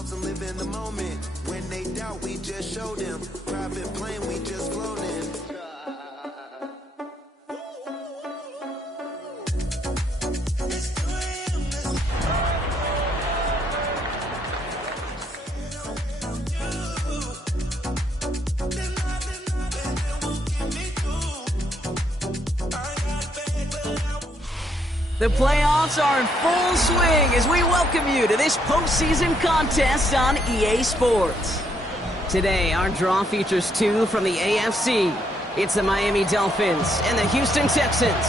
ourselves and live in the moment. When they doubt, we just show them. Private plane, we just flown in. The playoffs are in full swing as we welcome you to this postseason contest on EA Sports. Today, our draw features two from the AFC. It's the Miami Dolphins and the Houston Texans.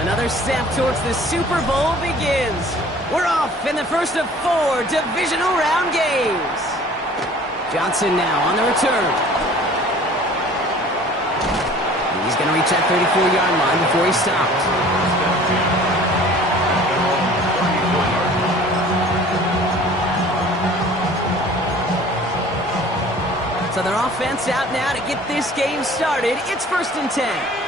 Another step towards the Super Bowl begins. We're off in the first of 4 divisional round games. Johnson now on the return. He's going to reach that 34-yard line before he stops. So their offense out now to get this game started. It's 1st and 10.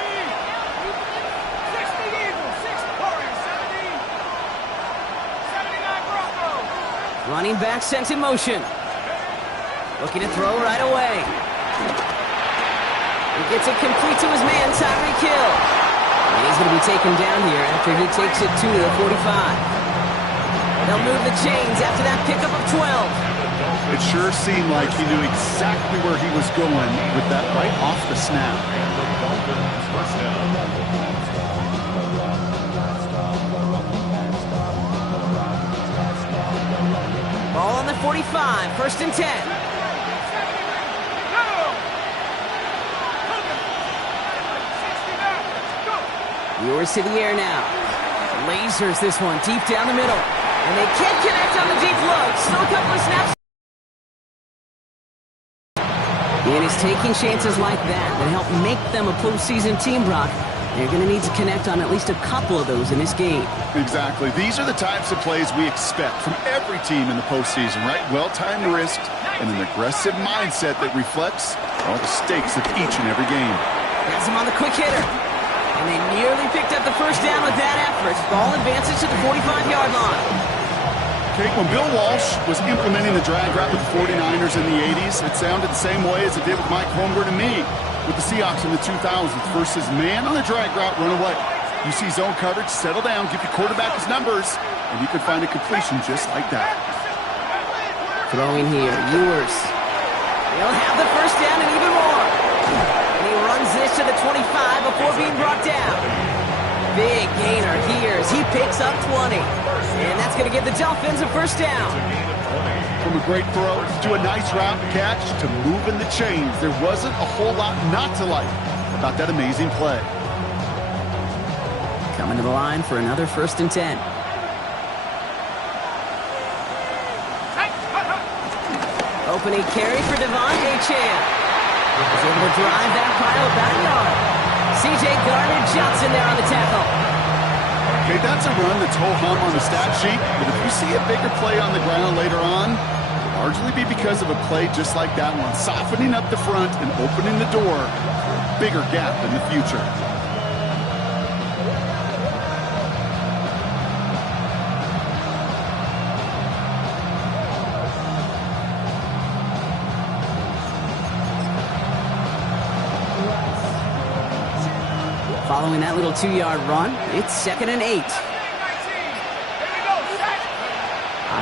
Running back sent in motion. Looking to throw right away. He gets it complete to his man, Tyreek Hill. And he's going to be taken down here after he takes it to the 45. They'll move the chains after that pickup of 12. It sure seemed like he knew exactly where he was going with that right off the snap. Ball on the 45, 1st and 10. Yours to the air now. Lasers this one deep down the middle. And they can't connect on the deep look. Still a couple of snaps. And he's taking chances like that help make them a postseason team, Brock. They're going to need to connect on at least a couple of those in this game. Exactly. These are the types of plays we expect from every team in the postseason, right? Well-timed risk and an aggressive mindset that reflects all the stakes of each and every game. Has him on the quick hitter. And they nearly picked up the first down with that effort. Ball advances to the 45-yard line. Kate, when Bill Walsh was implementing the drag route with the 49ers in the 80s, it sounded the same way as it did with Mike Holmgren and me with the Seahawks in the 2000s versus man on the drag route, run away. You see zone coverage, settle down, give your quarterback his numbers, and you can find a completion just like that. Throwing here, Ewers. He'll have the first down and even more. And he runs this to the 25 before being brought down. Big gainer here as he picks up 20. And that's going to give the Dolphins a first down. From a great throw to a nice route catch to moving the chains, there wasn't a whole lot not to like about that amazing play. Coming to the line for another 1st and 10. Opening carry for Devontae Chan. He's able to drive that pile about a yard. C.J. Gardner-Johnson there on the tackle. Okay, that's a run that's ho-hum on the stat sheet, but if you see a bigger play on the ground later on, it'll largely be because of a play just like that one, softening up the front and opening the door for a bigger gap in the future. Following that little 2-yard run, it's 2nd and 8.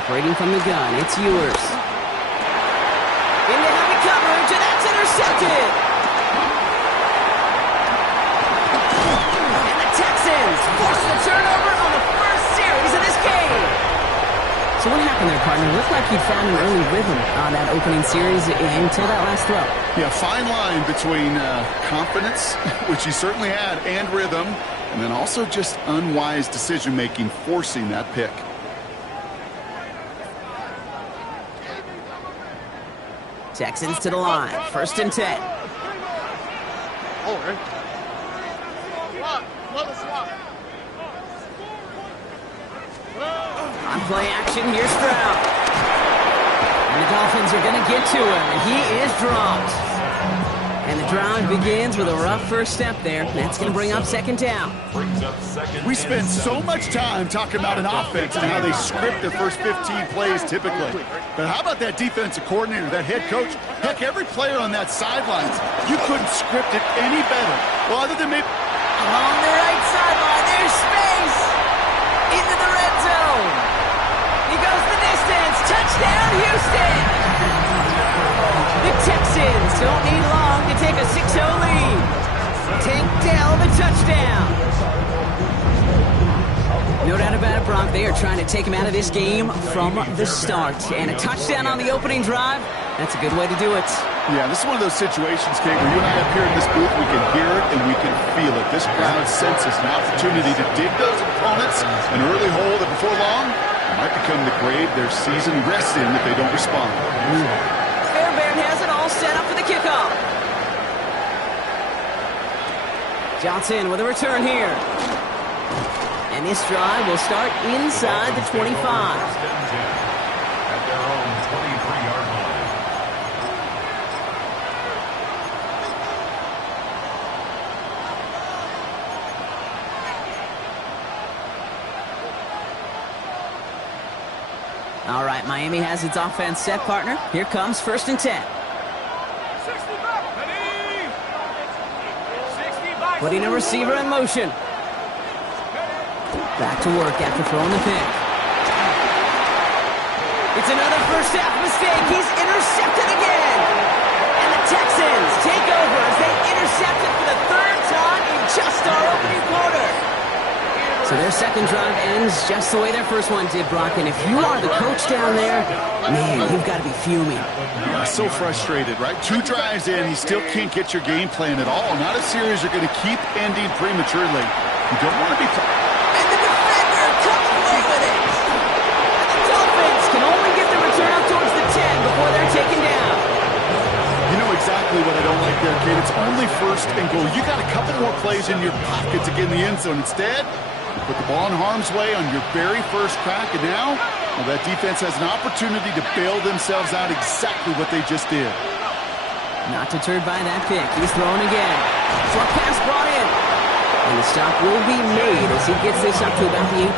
Operating from the gun, it's Ewers. Into heavy coverage, and that's intercepted. And the Texans force the turnover on the first series of this game. So what happened there, partner? Looked like he'd found an early rhythm on that opening series until that last throw. Yeah, fine line between confidence, which he certainly had, and rhythm, and then also just unwise decision-making forcing that pick. Texans to the line, 1st and 10. On play action, here's Stroud. And Dolphins are going to get to him, and he is dropped. And the drive begins with a rough first step there. That's going to bring up second down. We spend so much time talking about an offense and how they script their first 15 plays typically. But how about that defensive coordinator, that head coach? Heck, every player on that sidelines, you couldn't script it any better. Well, other than maybe... Along the right sideline, there's space. Into the red zone. He goes the distance. Touchdown, Houston. The Texans don't need long to take a 6-0 lead. Tank Dell the touchdown. No doubt about it, Brock. They are trying to take him out of this game from the start. And a touchdown on the opening drive, that's a good way to do it. Yeah, this is one of those situations, Kate, where you and I up here in this booth, we can hear it and we can feel it. This crowd senses an opportunity to dig those opponents an early hole that before long might become the grave their season rests in if they don't respond. Fairbairn has it all set up for the kickoff. Johnson with a return here. And this drive will start inside the 25. At their own 23-yard line. All right, Miami has its offense set, partner. Here comes 1st and 10. Putting a receiver in motion. Back to work after throwing the pick. It's another first half mistake. He's intercepted again. And the Texans take over as they intercept it for the 3rd time in just our opening quarter. So their second drive ends just the way their first one did, Brock. And if you are the coach down there, man, you've got to be fuming. Yeah, so frustrated, right? 2 drives in, you still can't get your game plan at all. Not a series you're going to keep ending prematurely. You don't want to be... And the defender comes away with it. And the Dolphins can only get the return up towards the 10 before they're taken down. You know exactly what I don't like there, Kate. It's only 1st and goal. You got a couple more plays in your pocket to get in the end zone. Instead, you put the ball in harm's way on your very first crack, and now, well, that defense has an opportunity to bail themselves out exactly what they just did. Not deterred by that pick. He's throwing again. Short pass brought in. And the stop will be made as he gets this up to about the 18.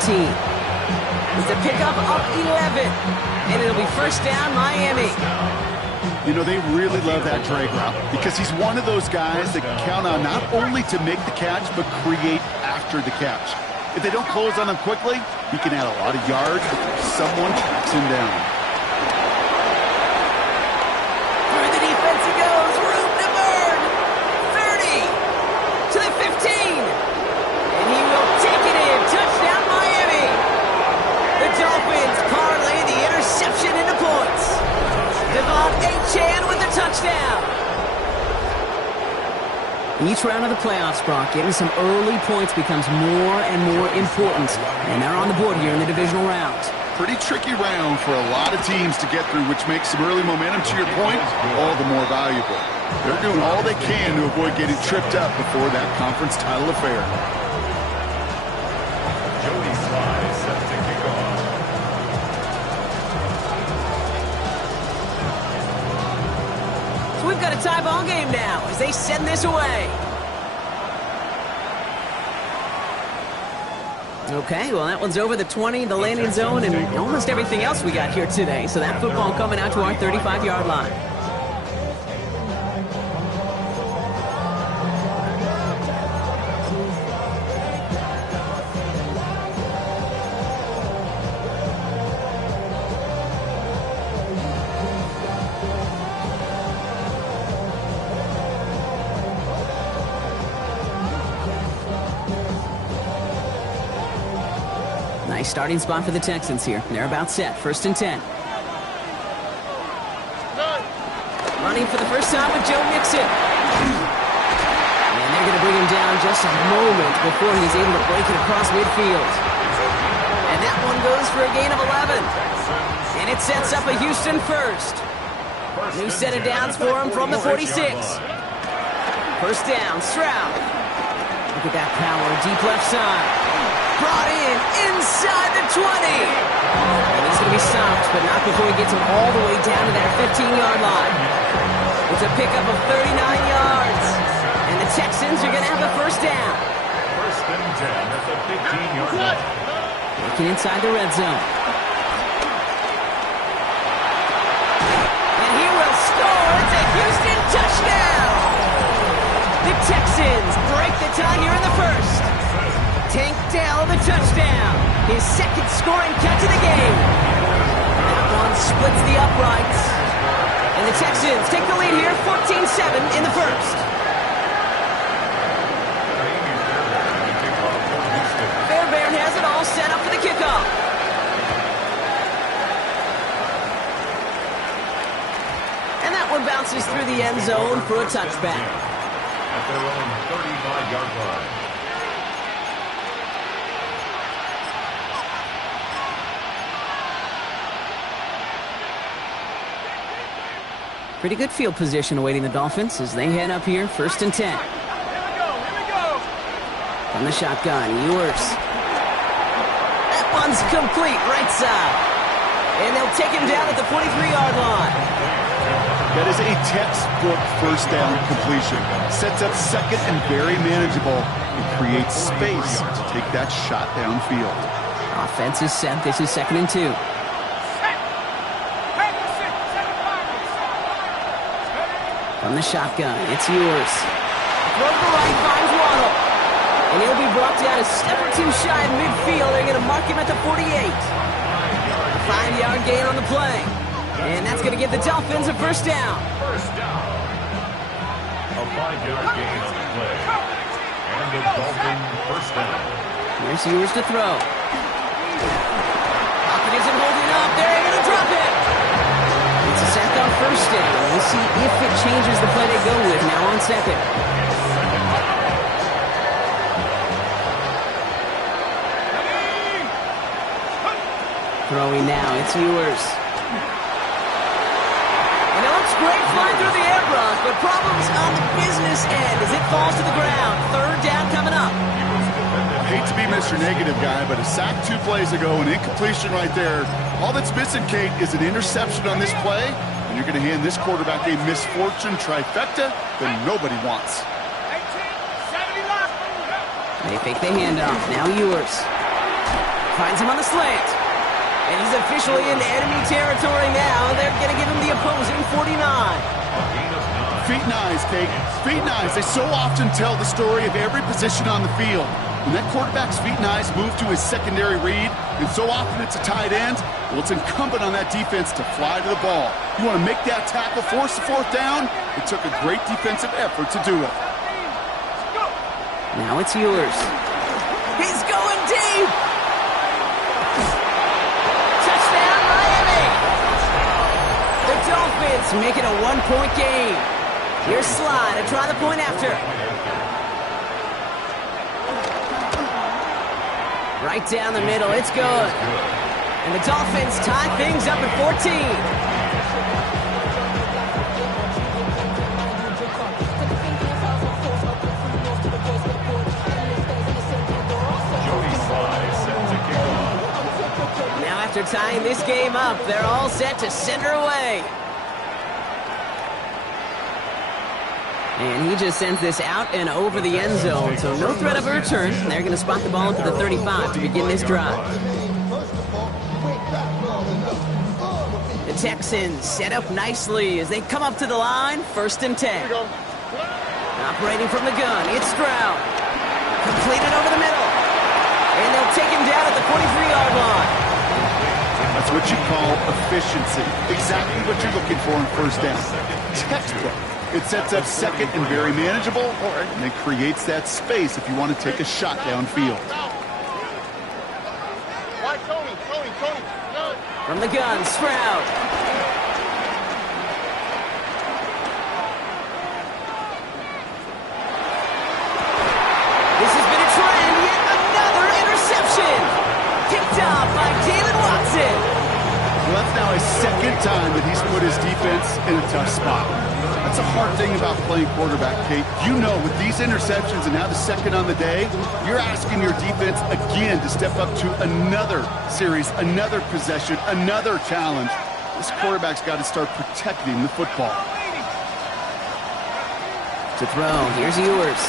It's a pickup of 11. And it'll be 1st down, Miami. You know, they really love that drag route because he's one of those guys that count on not only to make the catch, but create after the catch. If they don't close on him quickly, he can add a lot of yards before someone tracks him down. Through the defense it goes. Room to burn. 30 to the 15. And he will take it in. Touchdown, Miami. The Dolphins parlay the interception into points. Devon Achane with the touchdown. Each round of the playoffs, Brock, getting some early points becomes more and more important. And they're on the board here in the divisional round. Pretty tricky round for a lot of teams to get through, which makes some early momentum, to your point, all the more valuable. They're doing all they can to avoid getting tripped up before that conference title affair. Jody Sly set to kick off. So we've got a tie ball game now as they send this away. Okay, well, that one's over the 20, the landing zone, and almost everything else we got here today. So that football coming out to our 35-yard line. Nice starting spot for the Texans here. They're about set. 1st and 10. Running for the first time with Joe Mixon. And they're going to bring him down just a moment before he's able to break it across midfield. And that one goes for a gain of 11. And it sets up a Houston first. New set of downs for him from the 46. 1st down, Stroud. Look at that power, deep left side. Brought in inside the 20. And he's going to be stopped, but not before he gets him all the way down to that 15-yard line. It's a pickup of 39 yards. And the Texans are going to have a first down. First and 10 at the 15-yard line. Looking inside the red zone. And he will score. It's a Houston touchdown. The Texans break the tie here in the first. Tank Dell the touchdown. His second scoring catch of the game. That one splits the uprights. And the Texans take the lead here, 14-7 in the first. Fairbairn has it all set up for the kickoff. And that one bounces through the end zone for a touchback. At their own 35-yard line. Pretty good field position awaiting the Dolphins as they head up here, first and 10. Here we go. From the shotgun, Ewers. That one's complete, right side. And they'll take him down at the 43-yard line. That is a textbook first down completion. Sets up second and very manageable and creates space to take that shot downfield. Offense is set. This is second and 2. From the shotgun, it's Ewers. Throw to the right, finds Waddle. And he'll be brought down a step or two shy of midfield. They're going to mark him at the 48. A 5-yard gain on the play. And that's going to give the Dolphins a first down. First down. A 5-yard gain on the play. And the Dolphins first down. Here's Ewers to throw. Pocket isn't holding up. They're going to drop it. It's a sack on first down. We'll see if it changes the play they go with now on second. Throwing now, it's Ewers. And it looks great flying through the air rush, but problems on the business end as it falls to the ground. Third down coming up. I hate to be Mr. Negative guy, but a sack 2 plays ago, an incompletion right there. All that's missing, Kate, is an interception on this play, and you're going to hand this quarterback a misfortune trifecta that nobody wants. They fake the handoff. Now Ewers finds him on the slant. And he's officially in enemy territory now. They're going to give him the opposing 49. Feet and eyes, Kate. Feet and eyes. They so often tell the story of every position on the field. When that quarterback's feet and eyes move to his secondary read, and so often it's a tight end, well, it's incumbent on that defense to fly to the ball. You want to make that tackle, force the fourth down? It took a great defensive effort to do it. Now it's Ewers. He's going deep! Touchdown, Miami! The Dolphins make it a 1-point game. Here's Sly to try the point after. Right down the middle, it's good. And the Dolphins tie things up at 14. Now after tying this game up, they're all set to send her away. And he just sends this out and over the end zone, so no threat of a return. They're going to spot the ball up to the 35 to begin this drive. The Texans set up nicely as they come up to the line, first and 10. Operating from the gun, it's Stroud. Completed over the middle. And they'll take him down at the 43-yard line. That's what you call efficiency. Exactly what you're looking for in first down. Textbook. It sets up second and very manageable, and it creates that space if you want to take a shot downfield. From the gun, Stroud. This has been a trend, yet another interception. Picked off by Jalen Watson. Well, that's now his second time that he's put his defense in a tough spot. I That's a hard thing about playing quarterback, Kate. You know, with these interceptions and now the second on the day, you're asking your defense again to step up to another series, another possession, another challenge. This quarterback's got to start protecting the football. To throw, here's Ewers.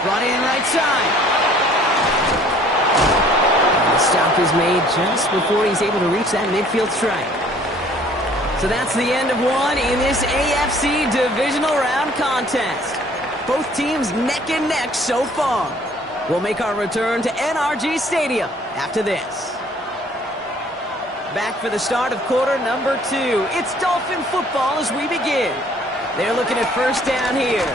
Brought in right side. The stop is made just before he's able to reach that midfield strike. So that's the end of one in this AFC divisional round contest. Both teams neck and neck so far. We'll make our return to NRG Stadium after this. Back for the start of quarter number 2. It's Dolphin football as we begin. They're looking at first down here.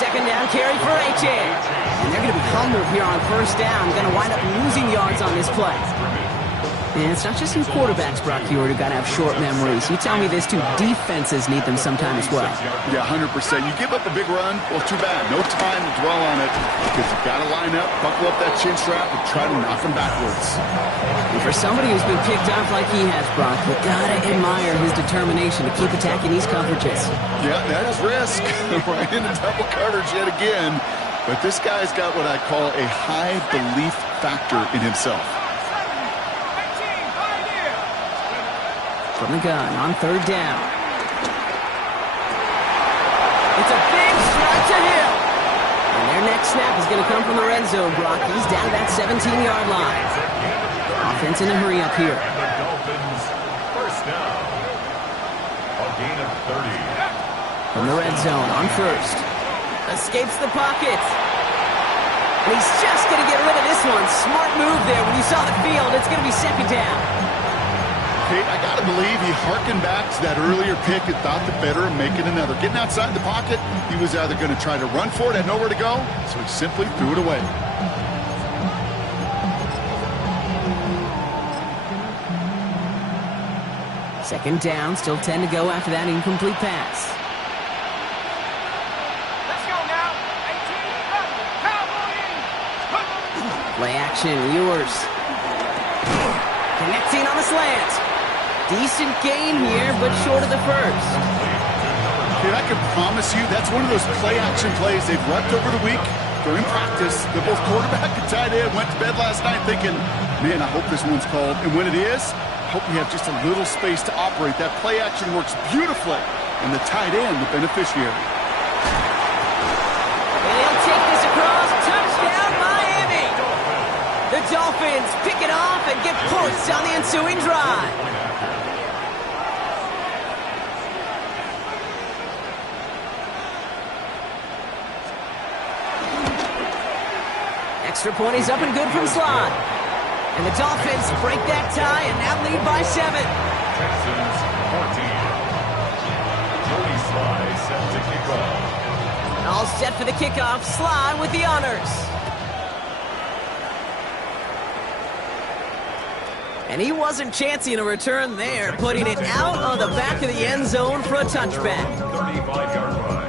Second down carry for HN. And they're going to be humbled here on first down. Going to wind up losing yards on this play. And it's not just you quarterbacks, Brock Hewitt, who got to have short memories. You tell me this too, defenses need them sometime as well. Yeah, 100%. You give up a big run, well, too bad. No time to dwell on it because you've got to line up, buckle up that chin strap, and try to knock them backwards. And for somebody who's been picked off like he has, Brock, you got to admire his determination to keep attacking these coverages. Yeah, that is risk. Right into double coverage yet again. But this guy's got what I call a high belief factor in himself. From the gun on third down. It's a big strike to Hill. And their next snap is going to come from the red zone, Brock. He's down to that 17-yard line. Offense in a hurry up here. And the Dolphins first down. A gain of 30. From the red zone on first. Escapes the pocket. And he's just going to get rid of this one. Smart move there. When you saw the field, it's going to be second down. Kate, I got to believe he harkened back to that earlier pick and thought the better of making another. Getting outside the pocket, he was either going to try to run for it, had nowhere to go, so he simply threw it away. Second down, still 10 to go after that incomplete pass. Let's go now. 18, Cowboys. Play action, Ewers. Connecting on the slant. Decent gain here, but short of the first. Kid, I can promise you that's one of those play-action plays they've repped over the week during practice. They're both quarterback and tight end went to bed last night thinking, man, I hope this one's called. And when it is, I hope we have just a little space to operate. That play-action works beautifully, and the tight end, the beneficiary. And he'll take this across. Touchdown, Miami! The Dolphins pick it off and get points on the ensuing drive. Extra point is up and good from slot. And the Dolphins break that tie and now lead by 7. Texans 14. Jody Sly set to kick off. All set for the kickoff. Sly with the honors. And he wasn't chancing a return there, putting it out on the back of the end zone for a touchback. 35-yard line.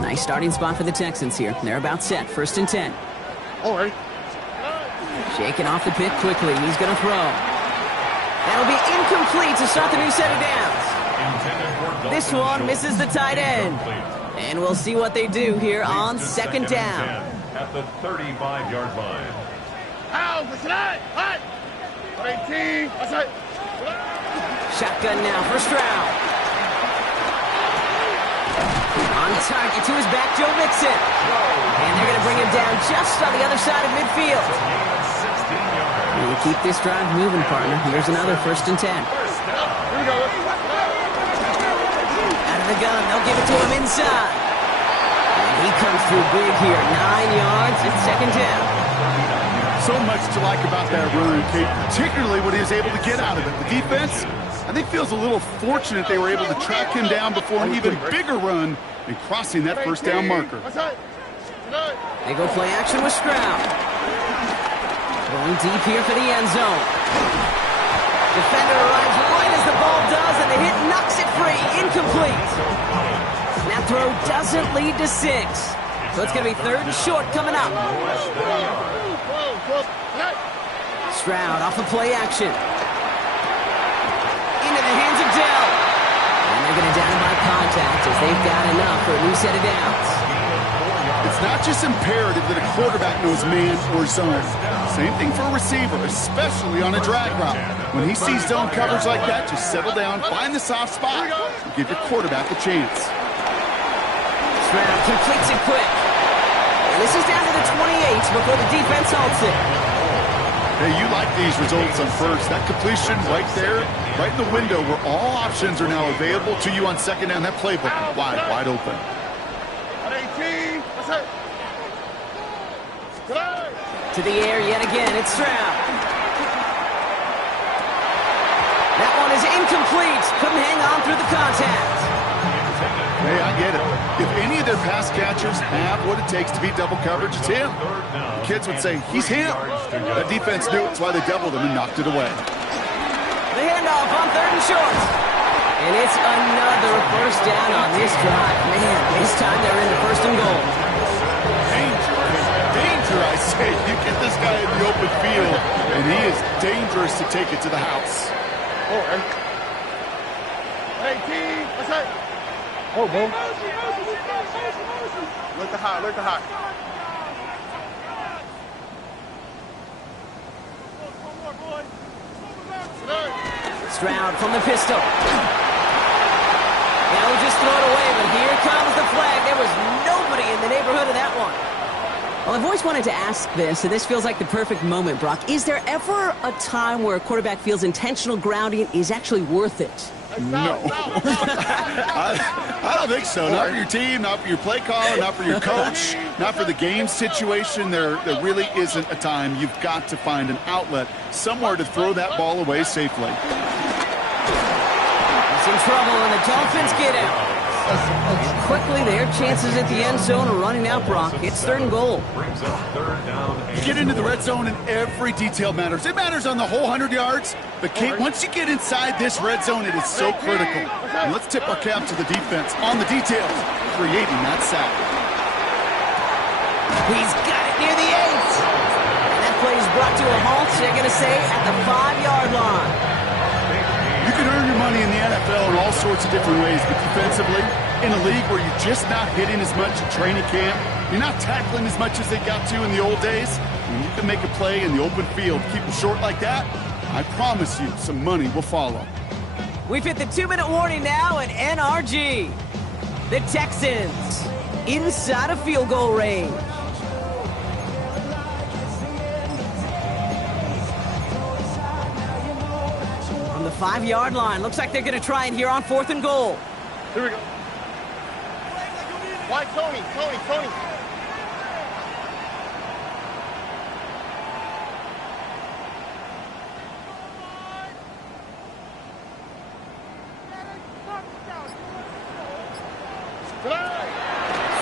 Nice starting spot for the Texans here. They're about set. First and 10. All right. Shaking off the pick quickly. He's going to throw. That'll be incomplete to start the new set of downs. This one misses the tight end. And we'll see what they do here on second down. At the 35-yard line. Out, what's that? What? 18, what's that? Shotgun now for Stroud. On target to his back, Joe Mixon. And they're going to bring him down just on the other side of midfield. And keep this drive moving, partner. Here's another first and 10. Here we go. Out of the gun, they'll give it to him inside. And he comes through big here. 9 yards and second down. So much to like about that run, Kate, particularly what he was able to get out of it. The defense, I think, feels a little fortunate they were able to track him down before an even bigger run and crossing that first down marker. They go play action with Stroud. Going deep here for the end zone. Defender arrives right as the ball does, and the hit knocks it free. Incomplete. That throw doesn't lead to 6. So it's going to be 3rd and short coming up. Stroud off of play action. Into the hands of Dell. And they're going to down him by contact as they've got enough for a new set of downs. It's not just imperative that a quarterback knows man or zone. Same thing for a receiver, especially on a drag route. When he sees zone coverage like that, just settle down, find the soft spot, and give your quarterback a chance. Stroud completes it quick. And this is down to the 28 before the defense halts it. Hey, you like these results on first. That completion right there, right in the window where all options are now available to you on second down. That playbook wide open. 18. What's that? To the air yet again, it's Stroud. That one is incomplete. Couldn't hang on through the contact. Hey, I get it. If any of their pass catchers have what it takes to beat double coverage, it's him. The kids would say, he's him. That defense knew it, that's why they doubled him and knocked it away. The handoff on 3rd and short. And it's another first down on this drive. Man, this time they're in the 1st and goal. Danger, I say. You get this guy in the open field, and he is dangerous to take it to the house. 18. What's that? Oh, bro. Look the hot. Look the hot. Stroud from the pistol. They'll just throw it away, but here comes the flag. There was nobody in the neighborhood of that one. Well, I've always wanted to ask this, and this feels like the perfect moment, Brock. Is there ever a time where a quarterback feels intentional grounding is actually worth it? No. I don't think so. Not for your team, not for your play caller, not for your coach, not for the game situation. There really isn't a time. You've got to find an outlet, somewhere to throw that ball away safely. He's in trouble, and the Dolphins get out. Quickly, their chances at the end zone are running out, Brock. It's 3rd and goal. You get into the red zone, and every detail matters. It matters on the whole 100 yards. But, Kate, once you get inside this red zone, it is so critical. And let's tip our cap to the defense on the details, creating that sack. He's got it near the 8. And that play is brought to a halt, they're going to say, at the 5-yard line. You can earn your money in the NFL in all sorts of different ways, but defensively, in a league where you're just not hitting as much at training camp, you're not tackling as much as they got to in the old days, when you can make a play in the open field, keep it short like that, I promise you some money will follow. We've hit the 2-minute warning now at NRG. The Texans inside a field goal range. From the 5-yard line, looks like they're going to try it here on 4th and goal. Here we go. Why Tony?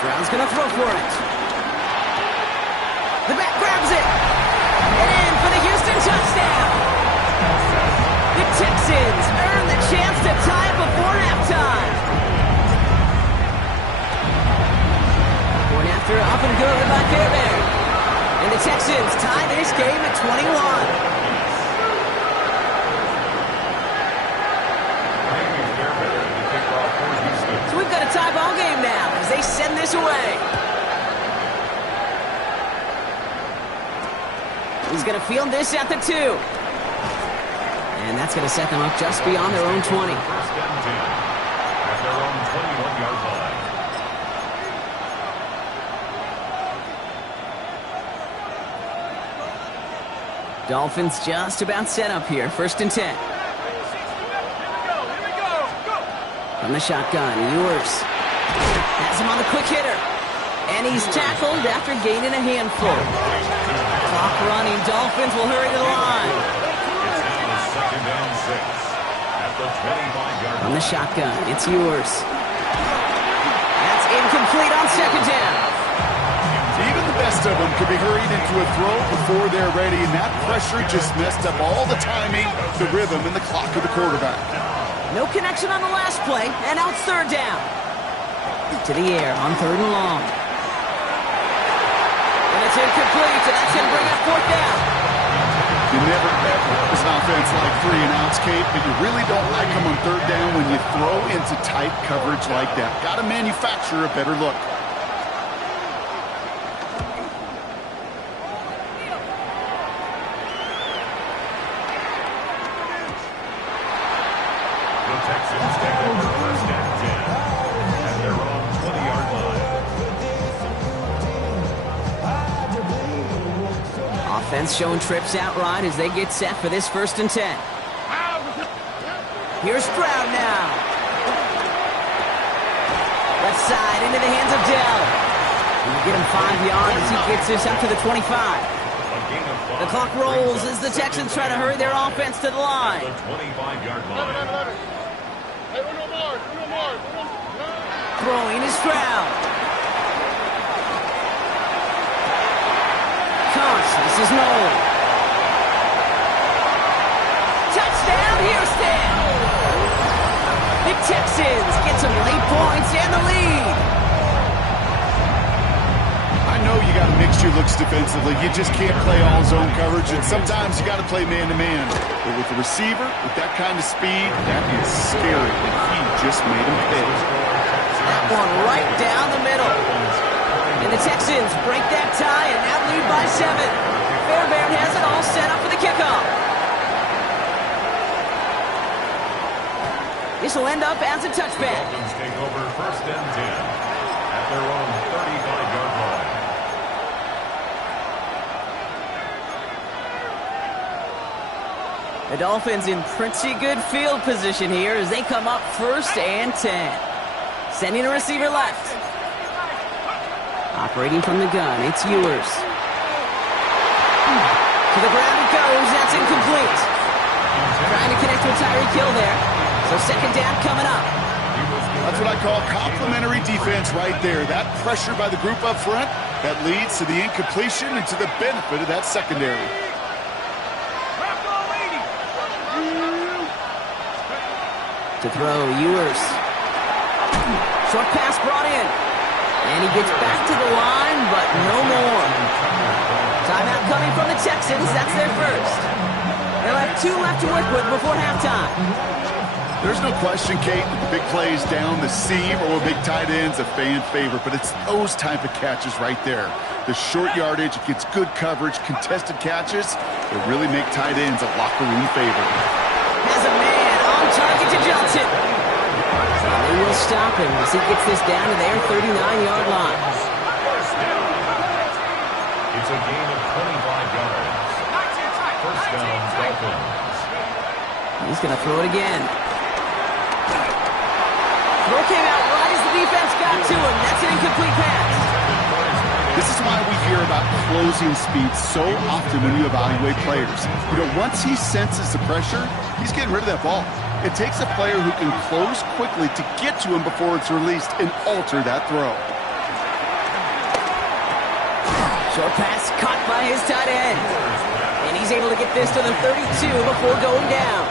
Stroud's going to throw for it. The back grabs it. And for the Houston touchdown. The Texans earn the chance to tie it before halftime. Going after up and good by Fairbairn. And the Texans tie this game at 21. So we've got a tie ball game now as they send this away. He's going to field this at the 2. And that's going to set them up just beyond their own 20. First and 10 at their own 21-yard line. Dolphins just about set up here. 1st and 10. From the shotgun, Ewers has him on the quick hitter. And he's tackled after gaining a handful. Clock running. Dolphins will hurry to the line. It's now 2nd and 6 at the 25-yard line. On the shotgun, it's Ewers. That's incomplete on 2nd down. Even the best of them could be hurried into a throw before they're ready, and that pressure just messed up all the timing, the rhythm, and the clock of the quarterback. No connection on the last play, and now it's 3rd down. To the air on 3rd and long. It's incomplete, and that's going to bring up fourth down. You never ever as an offense like 3 and outs, Kate, but you really don't like them on third down when you throw into tight coverage like that. Got to manufacture a better look. The Texans take over first and 10 at their own 20-yard line. Offense showing trips out right as they get set for this 1st and 10. Here's Stroud now. Left side into the hands of Dell. And you get him 5 yards as he gets this up to the 25. The clock rolls as the Texans try to hurry their offense to the line. The 25-yard line. Throwing is Stroud. This is Noel. Touchdown, Houston! The Texans get some late points and the lead. I know you got to mix your looks defensively. You just can't play all zone coverage, and sometimes you got to play man-to-man. But with the receiver, with that kind of speed, that is scary, and he just made him pay. That one right down the middle. And the Texans break that tie and now lead by 7. Fairbairn has it all set up for the kickoff. This will end up as a touchback. Dolphins take over first and 10 at their own 35-yard line. The Dolphins in pretty good field position here as they come up 1st and 10. Sending a receiver left. Operating from the gun, it's Ewers. To the ground it goes, that's incomplete. Trying to connect with Tyreek Hill there. So 2nd down coming up. That's what I call complimentary defense right there. That pressure by the group up front, that leads to the incompletion and to the benefit of that secondary. To throw, Ewers. Short pass brought in. And he gets back to the line, but no more. Timeout coming from the Texans. That's their first. They'll have 2 left to work with before halftime. There's no question, Kate, the big plays down the seam or big tight ends a fan favorite, but it's those type of catches right there. The short yardage, it gets good coverage, contested catches, they really make tight ends a locker room favorite. Has a man on target to Johnson. And they will stop him as he gets this down to their 39-yard line. It's a gain of 25 yards. First down, Dolphins. He's going to throw it again. Throw came out right as the defense got to him. That's an incomplete pass. This is why we hear about closing speed so often when you evaluate players. You know, once he senses the pressure, he's getting rid of that ball. It takes a player who can close quickly to get to him before it's released and alter that throw. Short pass caught by his tight end. And he's able to get this to the 32 before going down.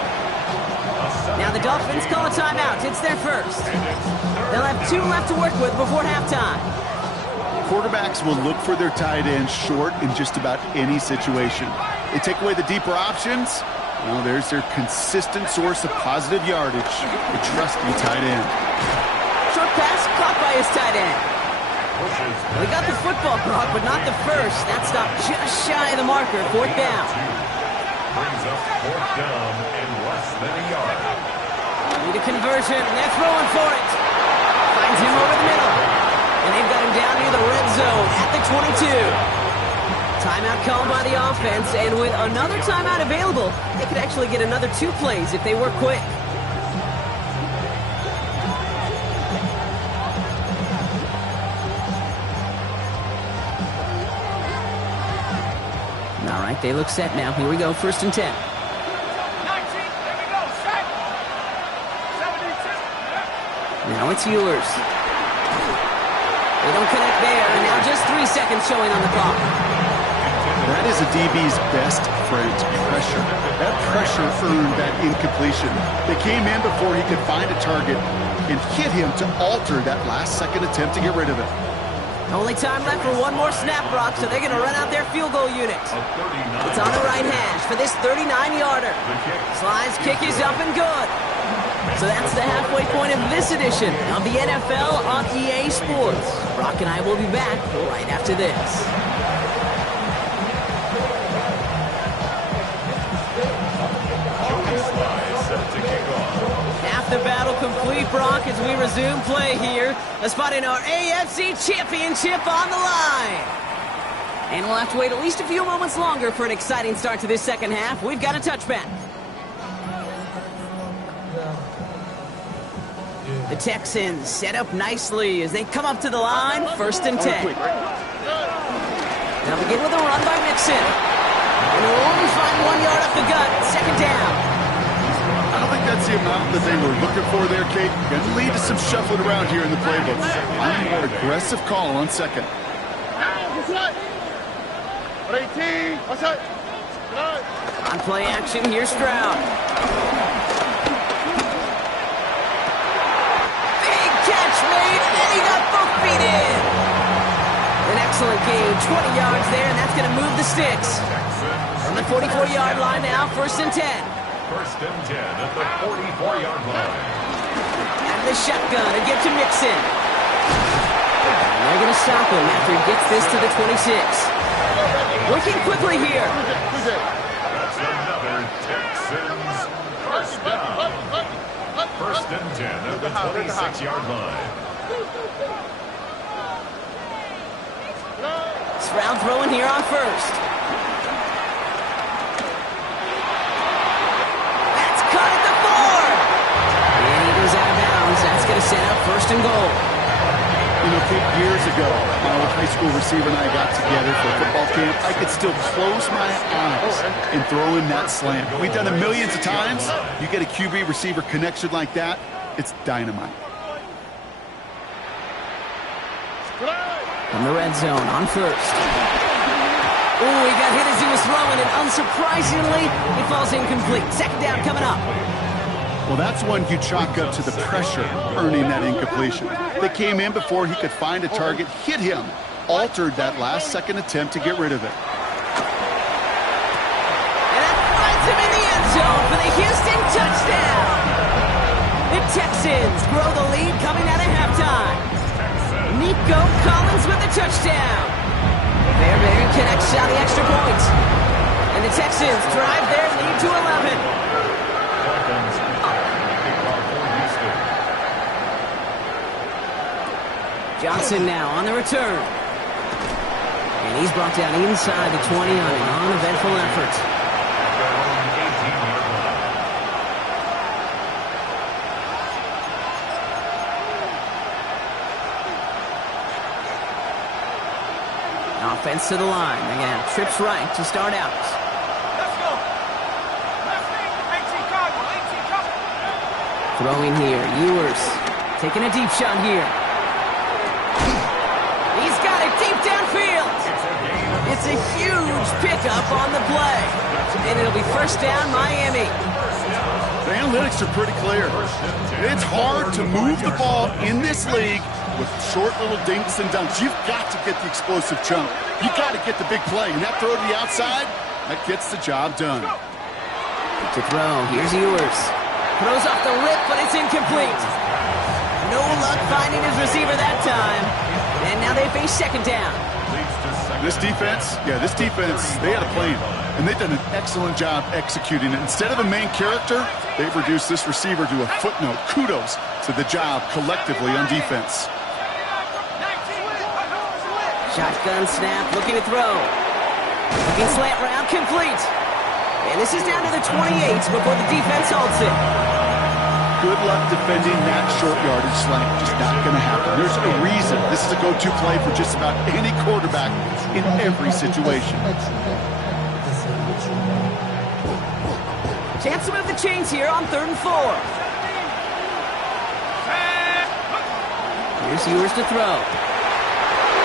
Now the Dolphins call a timeout. It's their first. They'll have 2 left to work with before halftime. Quarterbacks will look for their tight end short in just about any situation. They take away the deeper options. Well, there's their consistent source of positive yardage, the trusty tight end. Short pass caught by his tight end. Well, he got the football caught, but not the first. That stopped just shy of the marker. 4th down. Brings up 4th down and less than a yard. Need a conversion, and they're throwing for it. Finds him over the middle. And they've got him down near the red zone at the 22. Timeout called by the offense, and with another timeout available, they could actually get another 2 plays if they work quick. All right, they look set now. Here we go, 1st and 10. 19, here we go, set. 72. Now it's Ewers. They don't connect there, and now just 3 seconds showing on the clock. That is a DB's best friend, pressure. That pressure earned that incompletion. They came in before he could find a target and hit him to alter that last-second attempt to get rid of it. Only time left for one more snap, Brock, so they're going to run out their field goal unit. It's on the right hash for this 39-yarder. Slide's kick is up and good. So that's the halfway point of this edition of the NFL on EA Sports. Brock and I will be back right after this. Half the battle complete, Brock, as we resume play here. A spot in our AFC Championship on the line. And we'll have to wait at least a few moments longer for an exciting start to this second half. We've got a touchback. The Texans set up nicely as they come up to the line, 1st and 10. They'll begin with a run by Mixon. And they'll only find 1 yard up the gut, 2nd down. I don't think that's the amount that they were looking for there, Kate. Going to lead to some shuffling around here in the playbook. I'm more aggressive call on 2nd. On play action, here's Stroud. Big catch made, and then he got both feet in. An excellent gain, 20 yards there, and that's going to move the sticks. From the 44-yard line now, 1st and 10. 1st and 10 at the 44-yard line. And the shotgun to get to Mixon. And they're going to stop him after he gets this to the 26. Working quickly here. That's another Texans first down. 1st and 10 at the 26-yard line. Stroud throwing here on 1st. That's caught at the 4. And he goes out of bounds. That's going to set up 1st and goal. You know, Kate, years ago, my old high school receiver and I got together for a football camp. I could still close my eyes and throw in that slant. We've done it millions of times. You get a QB receiver connection like that, it's dynamite. From the red zone on 1st. Oh, he got hit as he was throwing, and unsurprisingly, he falls incomplete. 2nd down coming up. Well, that's one you chalk up to the pressure earning that incompletion. They came in before he could find a target, hit him, altered that last-second attempt to get rid of it. And that finds him in the end zone for the Houston touchdown. The Texans grow the lead coming out of halftime. Nico Collins with the touchdown. Bear connects on the extra point. And the Texans drive their lead to 11. Johnson now on the return. And he's brought down inside the 20 on an uneventful effort. Offense to the line. They're going to have trips right to start out. Let's go. Throwing here. Ewers taking a deep shot here. He's got it deep downfield. It's a huge pickup on the play. And it'll be 1st down, Miami. The analytics are pretty clear. It's hard to move the ball in this league with short little dinks and dunks. You've got to get the explosive chunk. You've got to get the big play. And that throw to the outside, that gets the job done. To throw, here's Ewers. Throws off the rip, but it's incomplete. No luck finding his receiver that time. And now they face 2nd down. This defense, they had a plan. And they've done an excellent job executing it. Instead of a main character, they've reduced this receiver to a footnote. Kudos to the job collectively on defense. Shotgun snap, looking to throw. Looking slant route, complete. And this is down to the 28 before the defense holds it. Good luck defending that short yardage slant. Just not going to happen. There's a reason this is a go-to play for just about any quarterback in every situation. Chance to move the chains here on 3rd and 4. Here's Ewers to throw.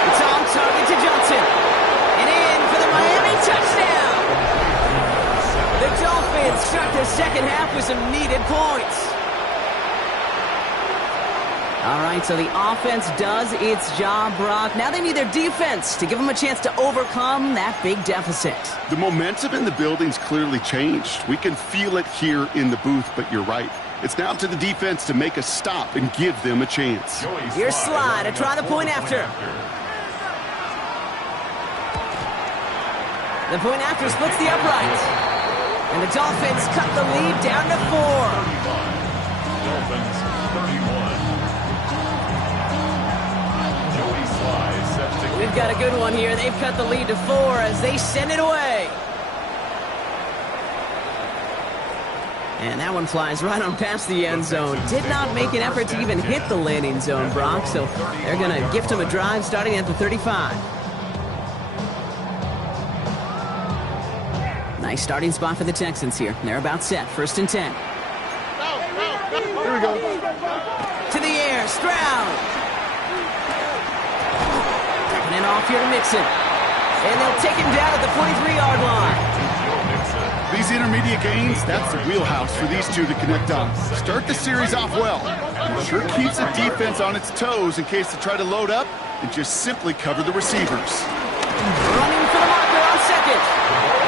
It's on target to Johnson. And in for the Miami touchdown. The Dolphins start the second half with some needed points. All right, so the offense does its job, Brock. Now they need their defense to give them a chance to overcome that big deficit. The momentum in the building's clearly changed. We can feel it here in the booth, but you're right. It's now to the defense to make a stop and give them a chance. Here's Slide to try the point after. The point after splits the upright. And the Dolphins cut the lead down to 4. Dolphins 31. Joey Slye sets the We've got a good one here. They've cut the lead to 4 as they send it away. And that one flies right on past the end zone. Did not make an effort to even hit the landing zone, Brock. So they're going to gift him a drive starting at the 35. Nice starting spot for the Texans here. They're about set. 1st and 10. Here we go. To the air. Stroud. Taking it off here to Mixon. And they'll take him down at the 43-yard line. These intermediate gains, that's the wheelhouse for these two to connect on. Start the series off well. It sure keeps the defense on its toes in case they try to load up and just simply cover the receivers. Running for the marker on 2nd.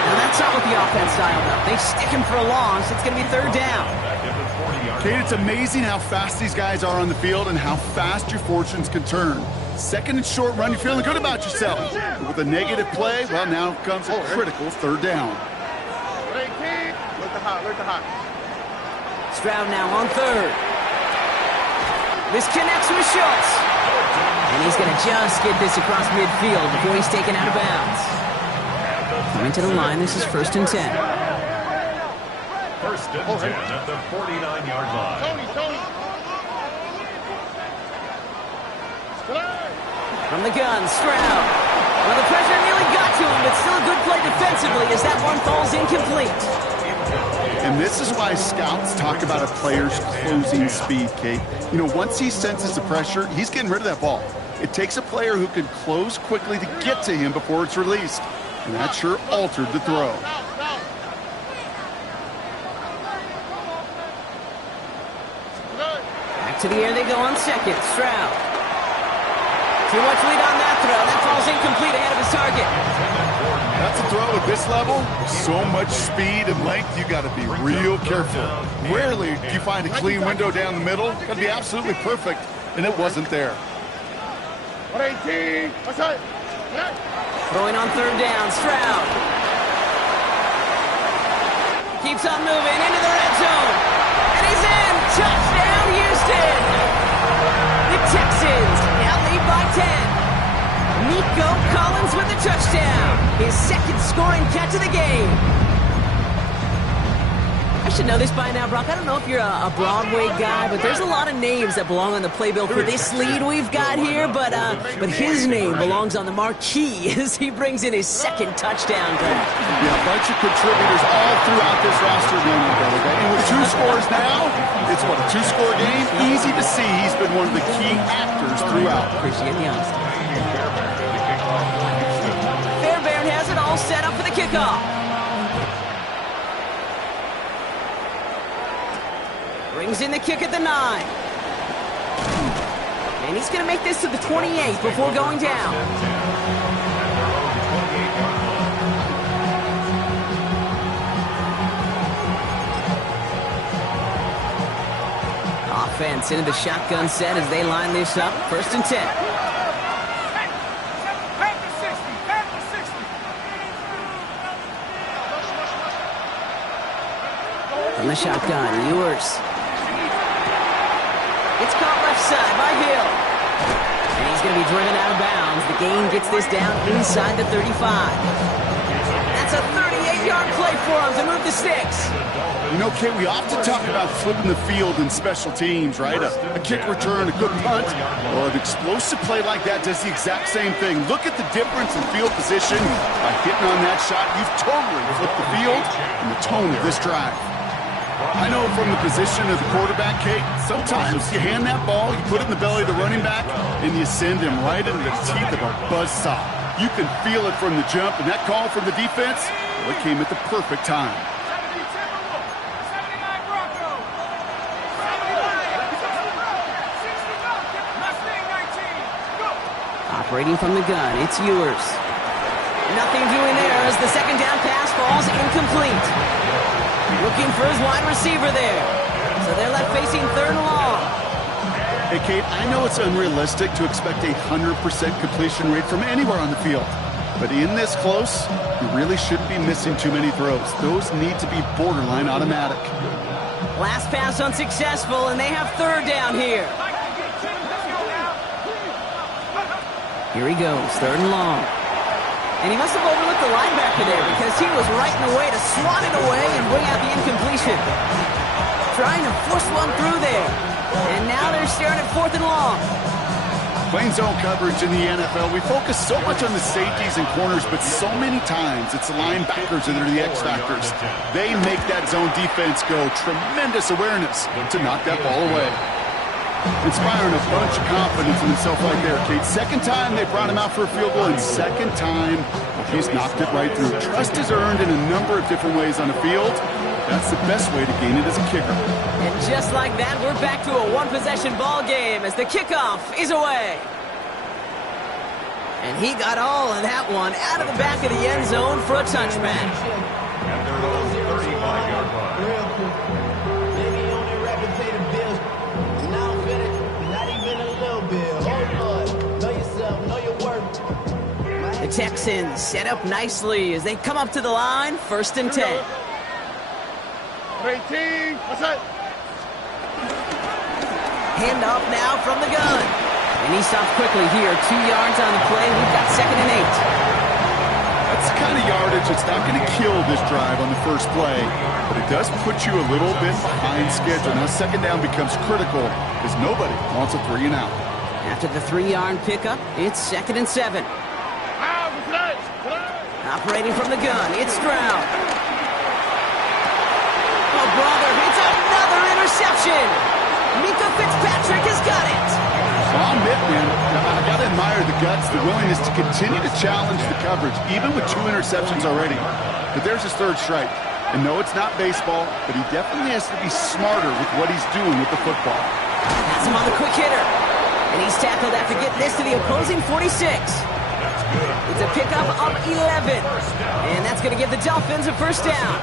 Now that's not what the offense dialed up. They stick him for a loss. It's going to be 3rd down. Kate, it's amazing how fast these guys are on the field and how fast your fortunes can turn. 2nd and short run, you're feeling good about yourself. But with a negative play, well, now comes a critical 3rd down. Stroud now on 3rd. This connects with Schultz. And he's going to just get this across midfield before he's taken out of bounds. Coming to the line, this is 1st and 10. 1st and 10 at the 49-yard line. From the gun, Stroud. Well, the pressure nearly got to him, but still a good play defensively as that one falls incomplete. And this is why scouts talk about a player's closing speed, Kate. You know, once he senses the pressure, he's getting rid of that ball. It takes a player who can close quickly to get to him before it's released. And that sure altered the throw. Back to the air they go on 2nd. Stroud. Too much lead on that throw. That falls incomplete ahead of his target. That's a throw at this level. So much speed and length, you got to be real careful. Rarely do you find a clean window down the middle. Got to be absolutely perfect, and it wasn't there. Throwing on 3rd down, Stroud. Keeps on moving into the red zone. And he's in. Touchdown, Houston. The Texans now lead by 10. Nico Collins with a touchdown. His 2nd scoring catch of the game. I should know this by now, Brock. I don't know if you're a Broadway guy, but there's a lot of names that belong on the playbill for this lead we've got here, but his name belongs on the marquee as he brings in his 2nd touchdown grab. Yeah, a bunch of contributors all throughout this roster game, brother. And with 2 scores now, it's what, a 2-score game? Easy to see he's been one of the key actors throughout. Appreciate the honesty. Fairbairn has it all set up for the kickoff. Brings in the kick at the 9. And he's going to make this to the 28 before going down. Offense into the shotgun set as they line this up. 1st and 10. From the shotgun, Ewers. It's caught left side by Hill. And he's going to be driven out of bounds. The gain gets this down inside the 35. That's a 38-yard play for him to move the sticks. You know, Kate, we often talk about flipping the field in special teams, right? A kick return, a good punt, or an explosive play like that does the exact same thing. Look at the difference in field position. By hitting on that shot, you've totally flipped the field and the tone of this drive. I know from the position of the quarterback, Kate, sometimes you hand that ball, you put it in the belly of the running back, and you send him right into the teeth of a buzzsaw. You can feel it from the jump, and that call from the defense, well, it came at the perfect time. Operating from the gun, it's Ewers. Nothing doing there as the second down pass falls incomplete. Looking for his wide receiver there. So they're left facing third and long. Hey, Kate, I know it's unrealistic to expect a 100% completion rate from anywhere on the field. But in this close, you really shouldn't be missing too many throws. Those need to be borderline automatic. Last pass unsuccessful, and they have third down here. Here he goes, third and long. And he must have overlooked the linebacker there because he was right in the way to swat it away and bring out the incompletion. Trying to force one through there. And now they're staring at fourth and long. Playing zone coverage in the NFL, we focus so much on the safeties and corners, but so many times it's the linebackers that are the X factors. They make that zone defense go. Tremendous awareness to knock that ball away. Inspiring a bunch of confidence in himself right there, Kate. Second time they brought him out for a field goal, and second time he's knocked it right through. Trust is earned in a number of different ways on the field. That's the best way to gain it as a kicker. And just like that, we're back to a one-possession ball game as the kickoff is away. And he got all of that one out of the back of the end zone for a touchback. And they're on the 35-yard line. Real quick. Maybe on their repetitive bills. Now I'm finished. Not even a little bit. Oh, Lord. Know yourself. Know your worth. The Texans set up nicely as they come up to the line, 1st and 10. 18. What's that? Hand off now from the gun. And he stops quickly here. 2 yards on the play. We've got 2nd and 8. That's the kind of yardage that's not going to kill this drive on the first play, but it does put you a little bit behind schedule. Now second down becomes critical because nobody wants a 3 and out. After the 3-yard pickup, it's 2nd and 7. Operating from the gun, it's Stroud. Oh, brother, it's another interception. Mika Fitzpatrick has got it. I'll admit, man, I got to admire the guts, the willingness to continue to challenge the coverage, even with 2 interceptions already. But there's his 3rd strike. And no, it's not baseball, but he definitely has to be smarter with what he's doing with the football. That's him on the quick hitter. And he's tackled after getting this to the opposing 46. It's a pickup of 11. And that's going to give the Dolphins a 1st down.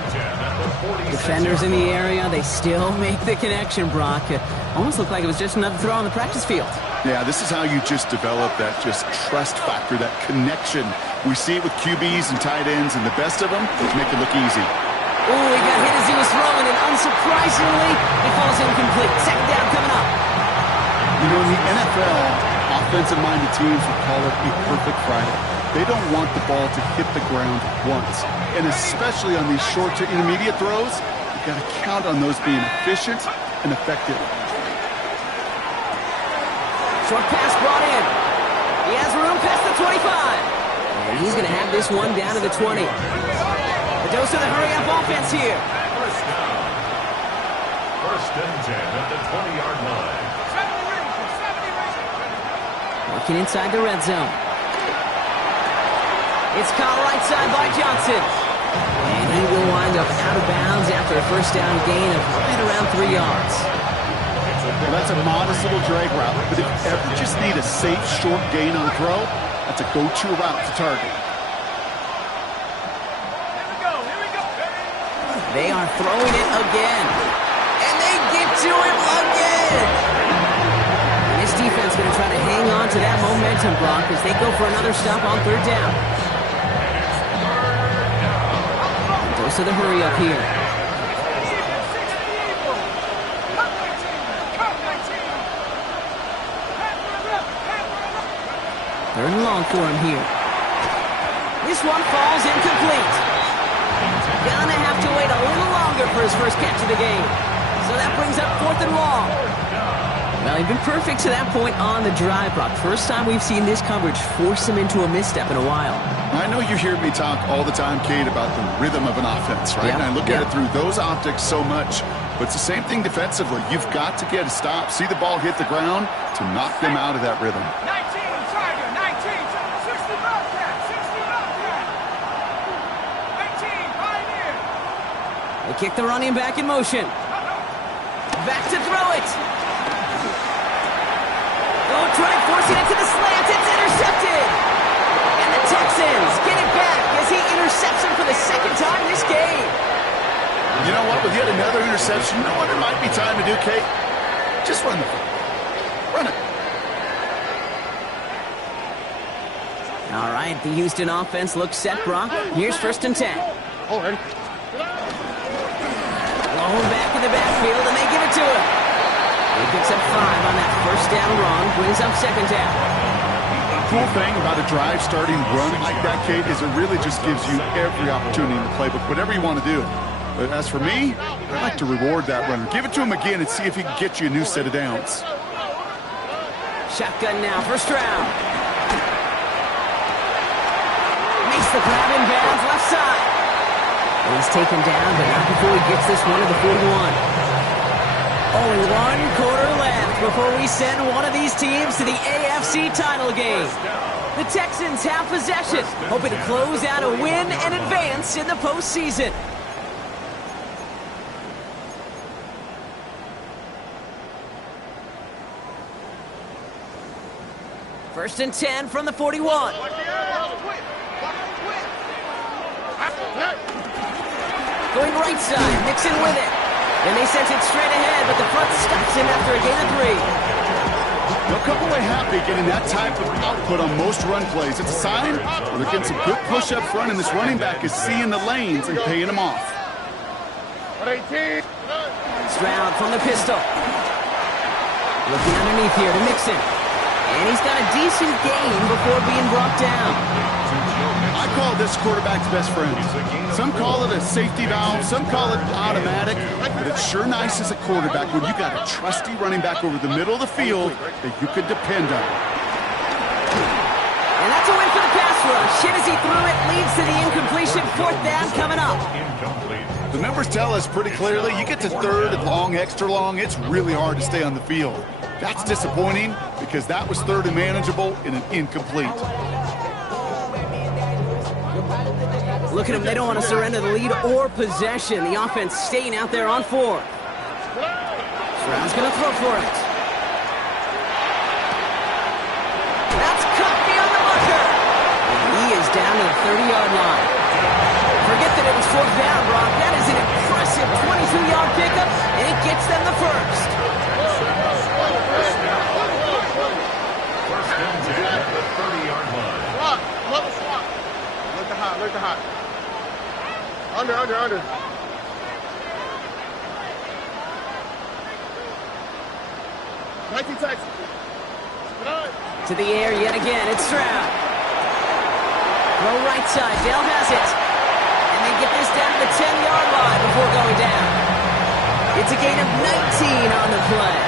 Defenders in the area, they still make the connection, Brock. It almost looked like it was just another throw on the practice field. Yeah, this is how you just develop that just trust factor, that connection. We see it with QBs and tight ends, and the best of them make it look easy. Oh, he got hit as he was throwing, and unsurprisingly, it falls incomplete. 2nd down coming up. You know, in the NFL, offensive-minded teams would call it a perfect Friday. They don't want the ball to hit the ground once. And especially on these short to intermediate throws, you've got to count on those being efficient and effective. Short pass brought in. He has room past the 25. And he's going to have this one down to the 20. The dose of the hurry-up offense here. First and 10 at the 20-yard line. Working inside the red zone. It's caught right side by Johnson. And he will wind up out of bounds after a 1st down gain of right around 3 yards. Well, that's a modest little drag route, but if you ever just need a safe, short gain on throw, that's a go-to route to target. They are throwing it again. And they get to him again. And this defense is going to try to hang on to that momentum, Brock, as they go for another stop on 3rd down. Dose of the hurry up here. 3rd and long for him here. This one falls incomplete. Gonna have to wait a little longer for his first catch of the game. So that brings up 4th and long. Well, he'd been perfect to that point on the drive, Brock. First time we've seen this coverage force him into a misstep in a while. I know you hear me talk all the time, Kate, about the rhythm of an offense, right? Yep. And I look at it through those optics so much. But it's the same thing defensively. You've got to get a stop, see the ball hit the ground to knock them out of that rhythm. 19, Tiger, 19, 60 Bobcat, 60 Bobcat. 18, Pioneer. They kick the running back in motion. Back to throw it. Oh, try forcing it to the slant. It's intercepted. Texans get it back as he intercepts him for the second time this game. You know what? With yet another interception, you know what it might be time to do, Kate? Just run the ball. Run it. All right, the Houston offense looks set, Brock. Here's 1st and 10. Already. Blown back in the backfield, and they give it to him. He picks up 5 on that 1st down run, brings up 2nd down. The cool thing about a drive starting run like that, Kate, is it really just gives you every opportunity in the playbook, whatever you want to do. But as for me, I like to reward that runner. Give it to him again and see if he can get you a new set of downs. Shotgun now, 1st round. Makes the grab in bounds, left side. And he's taken down, but not before he gets this one to the 41. Only 1 quarter left before we send one of these teams to the AFC title game. The Texans have possession, hoping to close out a win and advance in the postseason. First and 10 from the 41. Going right side, Nixon with it. And they sent it straight ahead, but the front stops him after a gain of 3. They'll come away happy getting that type of output on most run plays. It's a sign they're getting some good push up front, and this running back is seeing the lanes and paying them off. Stroud from the pistol. Looking underneath here to Nixon. And he's got a decent gain before being brought down. I call this quarterback's best friend. Some call it a safety valve, some call it automatic, but it's sure nice as a quarterback when you got a trusty running back over the middle of the field that you could depend on. And that's a win for the pass rush. Hit as he threw it, leads to the incompletion. 4th down coming up. The numbers tell us pretty clearly, you get to 3rd and long, extra long, it's really hard to stay on the field. That's disappointing because that was 3rd and manageable in an incomplete. Look at them, they don't want to surrender the lead or possession. The offense staying out there on 4. Stroud's going to throw for it. That's caught beyond the marker. And he is down to the 30-yard line. Forget that it was 4th down, Brock. That is an impressive 22-yard pickup, and it gets them the 1st. First and 10 at the 30-yard line. Swat. Love a swat. Look the hot. Look the hot. Under. 19 Texans. To the air yet again, it's Stroud. Throw right side, Dale has it. And they get this down to the 10-yard line before going down. It's a gain of 19 on the play.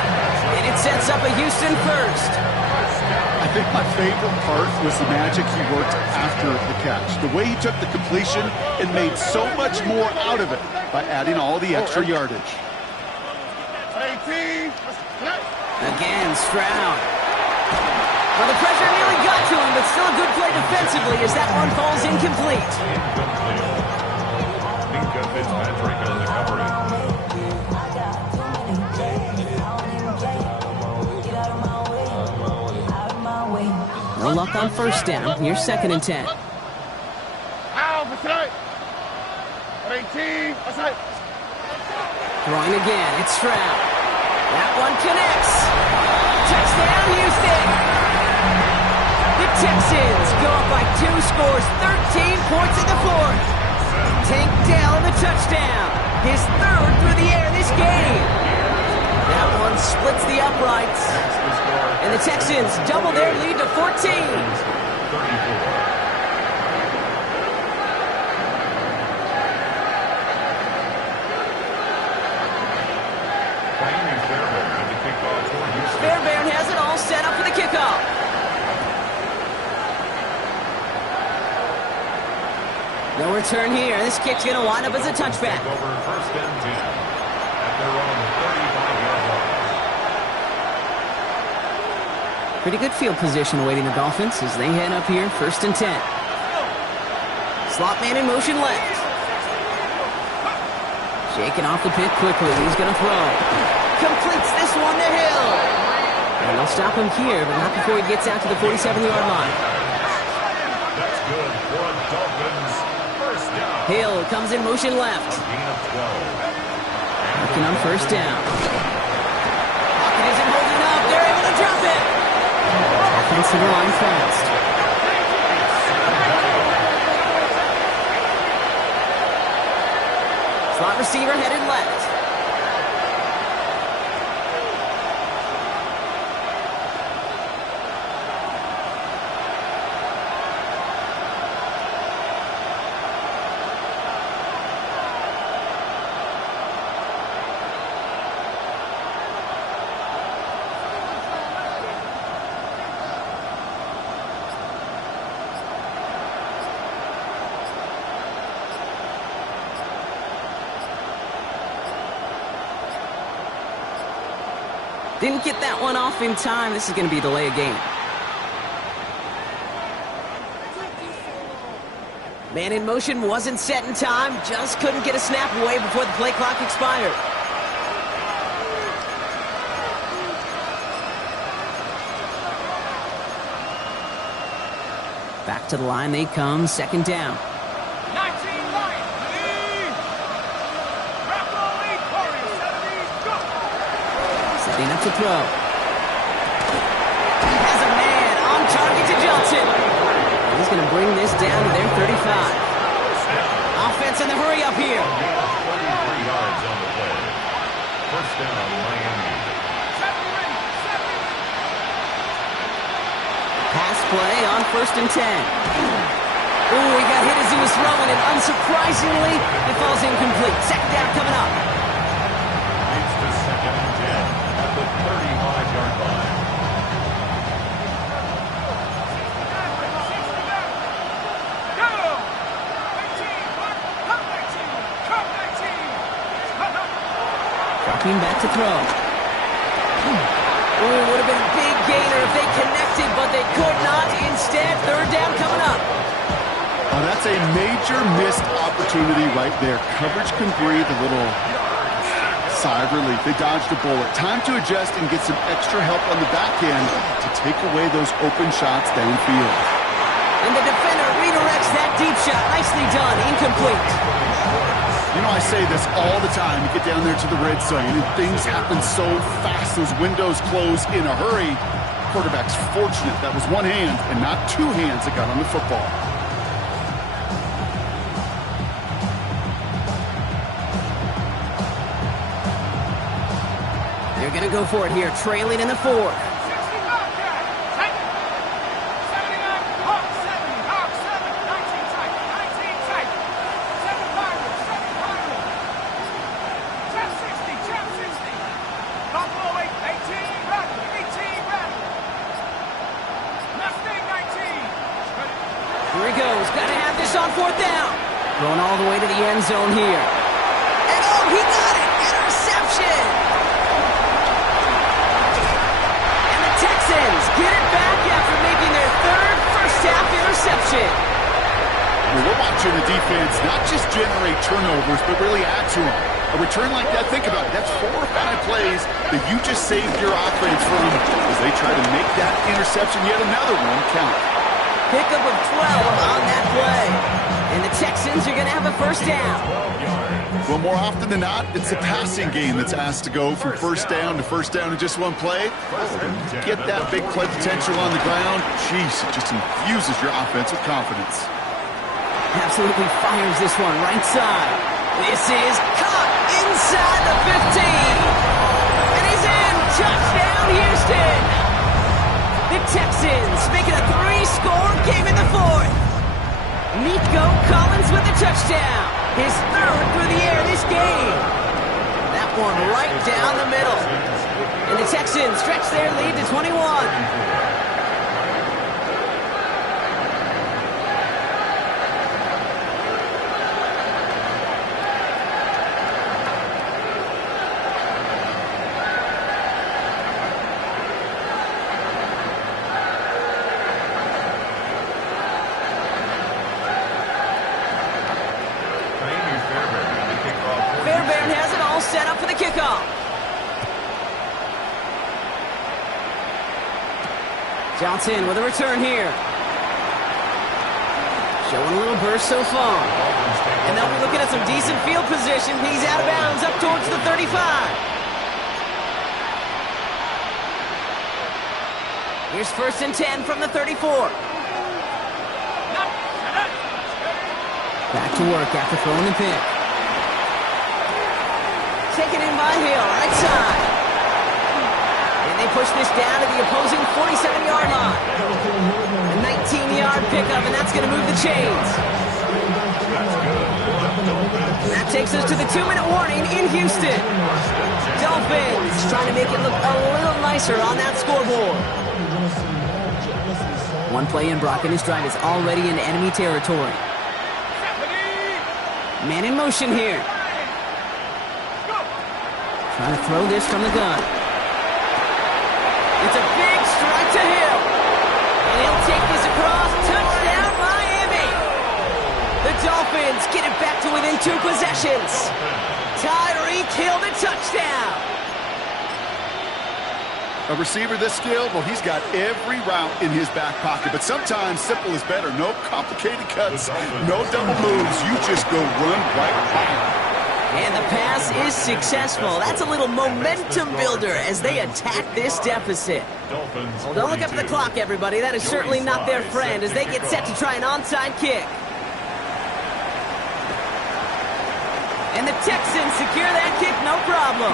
And it sets up a Houston 1st. I think my favorite part was the magic he worked after the catch. The way he took the completion and made so much more out of it by adding all the extra yardage. 18. Again, Stroud. Well, the pressure nearly got to him, but still a good play defensively as that one falls incomplete. Minka Fitzpatrick on the coverage. No luck on 1st down. Here's 2nd and 10. Throwing again. It's Stroud. That one connects. Touchdown, Houston. The Texans go up by 2 scores, 13 points in the 4th. Tank Dell the touchdown. His 3rd through the air this game. That one splits the uprights. And the Texans double their lead to 14. 34. Fairbairn has it all set up for the kickoff. No return here. This kick's going to wind up as a touchback. Over 1st and 10 at their own 35-yard line. Pretty good field position awaiting the Dolphins as they head up here, 1st and 10. Slot man in motion left. Shaking off the pick quickly. He's going to throw. Completes this one to Hill. And they'll stop him here, but not before he gets out to the 47-yard line. That's good. Hill comes in motion left. A gain of 12. Looking on first down. Pocket isn't holding up. They're able to drop it. Offensive line fast. Slot receiver headed left. Didn't get that one off in time. This is going to be a delay of game. Man in motion wasn't set in time. Just couldn't get a snap away before the play clock expired. Back to the line they come. Second down. 19 Lions, lead! Rebel lead, Corey, 70, go! Setting up to throw. He has a man on target to Johnson. He's going to bring this down to their 35. Offense in the hurry up here. 23 yards on the play. First down, Miami. Pass play on 1st and 10. Ooh, he got hit as he was throwing, and unsurprisingly, it falls incomplete. Second down coming up. It's the 2nd and 10 at the 35-yard line. Go! 19, Mark, come 19, come 19! Dropping back to throw. Ooh, would have been a big gainer if they connected, but they could not. Instead, third down coming up. Oh, that's a major missed opportunity right there. Coverage can breathe a little sigh of relief. They dodged a bullet. Time to adjust and get some extra help on the back end to take away those open shots downfield. And the defender redirects that deep shot. Nicely done. Incomplete. You know, I say this all the time. You get down there to the red zone, and things happen so fast. Those windows close in a hurry. Quarterback's fortunate that was one hand and not two hands that got on the football. They're going to go for it here, trailing in the 4th. 60 Bobcat, tight. 79, Hawk 7, Hawk 7, 19 tight, 19 tight. 7 viral, 7 viral. Trap 60, trap 60. Buffalo 8, 18 rattle, 18 rattle. Mustang 19. Here he goes. Got to have this on 4th down. Going all the way to the end zone here. And oh, he got it. Interception. And the Texans get it back after making their 3rd first-half interception. Well, we're watching the defense not just generate turnovers, but really add to them. A return like that, think about it, that's 4 or 5 plays that you just saved your offense from as they try to make that interception, yet another one, count. Pickup of 12 on that play. And the Texans are going to have a first down. Well, more often than not, it's the passing game that's asked to go from first down to first down in just one play. Get that big play potential on the ground. Jeez, it just infuses your offense with confidence. Absolutely fires this one right side. This is caught inside the 15. And he's in. Touchdown, Houston. The Texans make it a 3-score game in the 4th. Nico Collins with the touchdown. His 3rd through the air this game. That one right down the middle. And the Texans stretch their lead to 21. Fairbairn has it all set up for the kickoff. Johnson with a return here. Showing a little burst so far. And they'll be looking at some decent field position. He's out of bounds up towards the 35. Here's 1st and 10 from the 34. Back to work after throwing the pick. Taken in by Hill, right side. And they push this down to the opposing 47-yard line. A 19-yard pickup, and that's going to move the chains. That takes us to the 2-minute warning in Houston. Dolphins trying to make it look a little nicer on that scoreboard. One play in, Brock, and his drive is already in enemy territory. Man in motion here. Trying to throw this from the gun. It's a big strike to Hill. And he'll take this across. Touchdown, Miami. The Dolphins get it back to within 2 possessions. Tyreek Hill, the touchdown. A receiver this skilled, well, he's got every route in his back pocket. But sometimes simple is better. No complicated cuts, no double moves. You just go run right by him. And the pass is successful. That's a little momentum builder as they attack this deficit. Well, don't look up at the clock, everybody. That is certainly not their friend as they get set to try an onside kick. And the Texans secure that kick, no problem.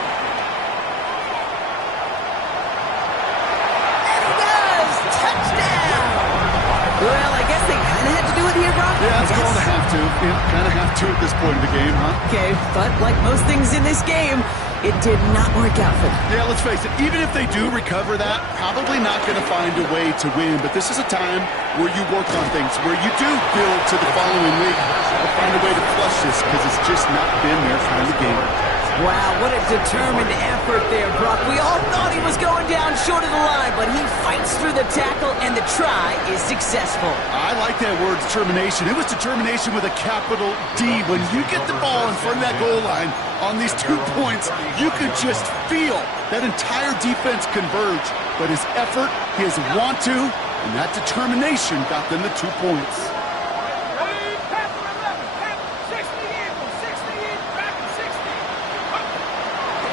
Well, I guess they kind of had to do it here, Brock. Yeah, it's going to have to. Kind of have to at this point in the game, huh? Okay, but like most things in this game, it did not work out for them. Yeah, let's face it. Even if they do recover that, probably not going to find a way to win. But this is a time where you work on things, where you do build to the following week and find a way to flush this because it's just not been their kind of game. Wow, what a determined effort there, Brock. We all thought he was going down short of the line, but he fights through the tackle, and the try is successful. I like that word, determination. It was determination with a capital D. When you get the ball in front of that goal line on these 2 points, you could just feel that entire defense converge. But his effort, his want to, and that determination got them the 2 points.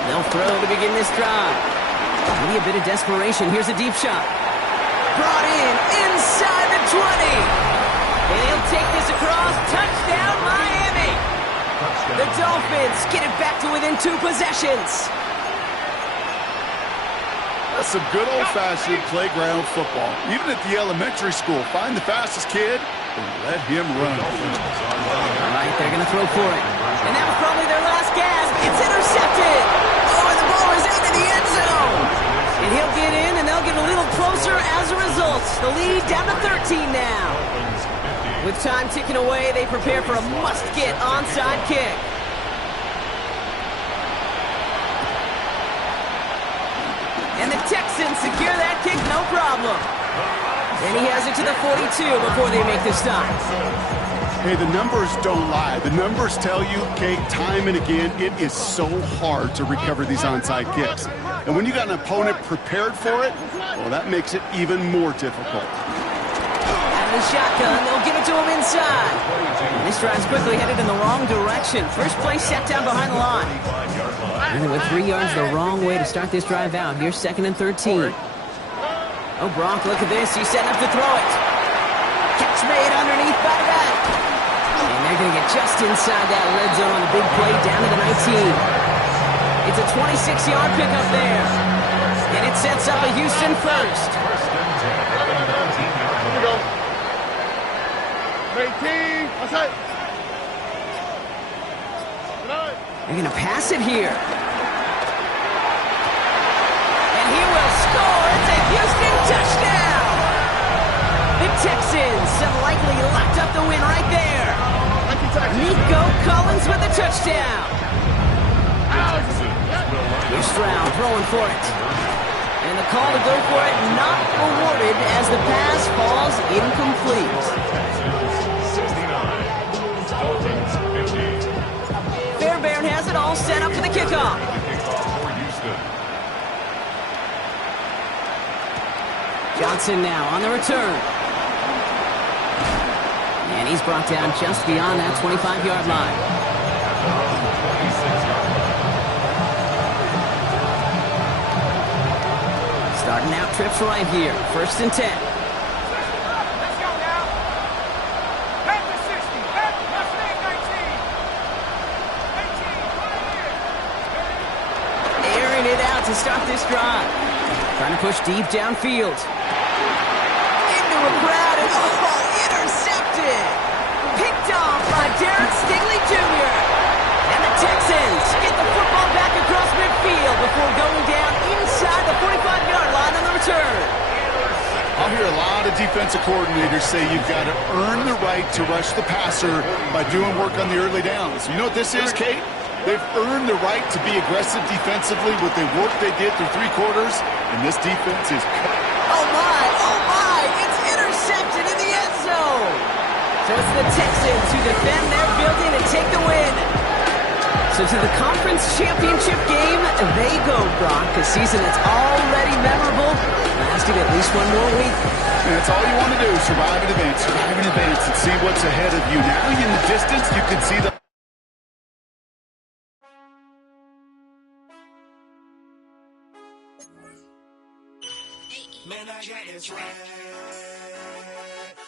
They'll throw to begin this drive. Maybe a bit of desperation. Here's a deep shot. Brought in inside the 20. And he'll take this across. Touchdown, Miami. The Dolphins get it back to within 2 possessions. That's some good old-fashioned playground football. Even at the elementary school, find the fastest kid and let him run. All right, they're going to throw for it. And that was probably their last gasp. It's intercepted. Oh, and the ball is out of the end zone. And he'll get in, and they'll get a little closer as a result. The lead down to 13 now. With time ticking away, they prepare for a must-get onside kick. And the Texans secure that kick, no problem. And he has it to the 42 before they make the stop. Hey, the numbers don't lie. The numbers tell you, Kate, time and again, it is so hard to recover these onside kicks. And when you got an opponent prepared for it, well, that makes it even more difficult. Out of the shotgun, they'll give it to him inside. And this drive's quickly headed in the wrong direction. First play set down behind the line. And they went 3 yards the wrong way to start this drive out. Here's 2nd and 13. Oh, Brock, look at this. He's setting up to throw it. Catch made underneath by the back. And they're going to get just inside that red zone on the big play down to the 19. It's a 26-yard pickup there. And it sets up a Houston first. Here we go. 18. Outside. They're going to pass it here. And he will score. It's a Houston touchdown. The Texans have likely locked up the win right there. Nico Collins with the touchdown. Here's Stroud throwing for it. And the call to go for it not awarded as the pass falls incomplete. Fairbairn has it all set up for the kickoff. Johnson now on the return. And he's brought down just beyond that 25-yard line. At their own 26-yard line. Starting out trips right here. 1st and 10. Let's go now. Back to 60. Back to 19. 18, right here. Airing it out to start this drive. Trying to push deep downfield. Into a crowd and intercepted. Picked off by Derek Stingley Jr. And the Texans get the football back across midfield before going down inside the 45-yard line on the return. I'll hear a lot of defensive coordinators say you've got to earn the right to rush the passer by doing work on the early downs. You know what this is, Kate? They've earned the right to be aggressive defensively with the work they did through 3 quarters, and this defense is Oh my, it's intercepted in the end zone. So it's the Texans who defend their building and take the win. So to the conference championship game, they go, Brock. A season that's already memorable, lasting at least one more week. And that's all you want to do, survive and advance, and see what's ahead of you. Now in the distance, you can see the Man, I got this right.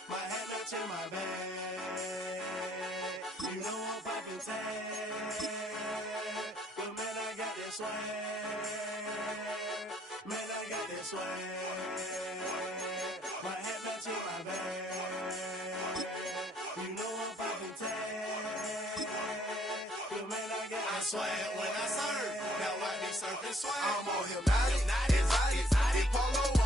My head up to my bed. You know I'm poppin' tag. But man, I got this swag. Man, I got this swag. My head up to my bed. You know I'm poppin' tag. But man, I got this swag when I serve. Now I be surfing swag. I'm on hypnotic, polo.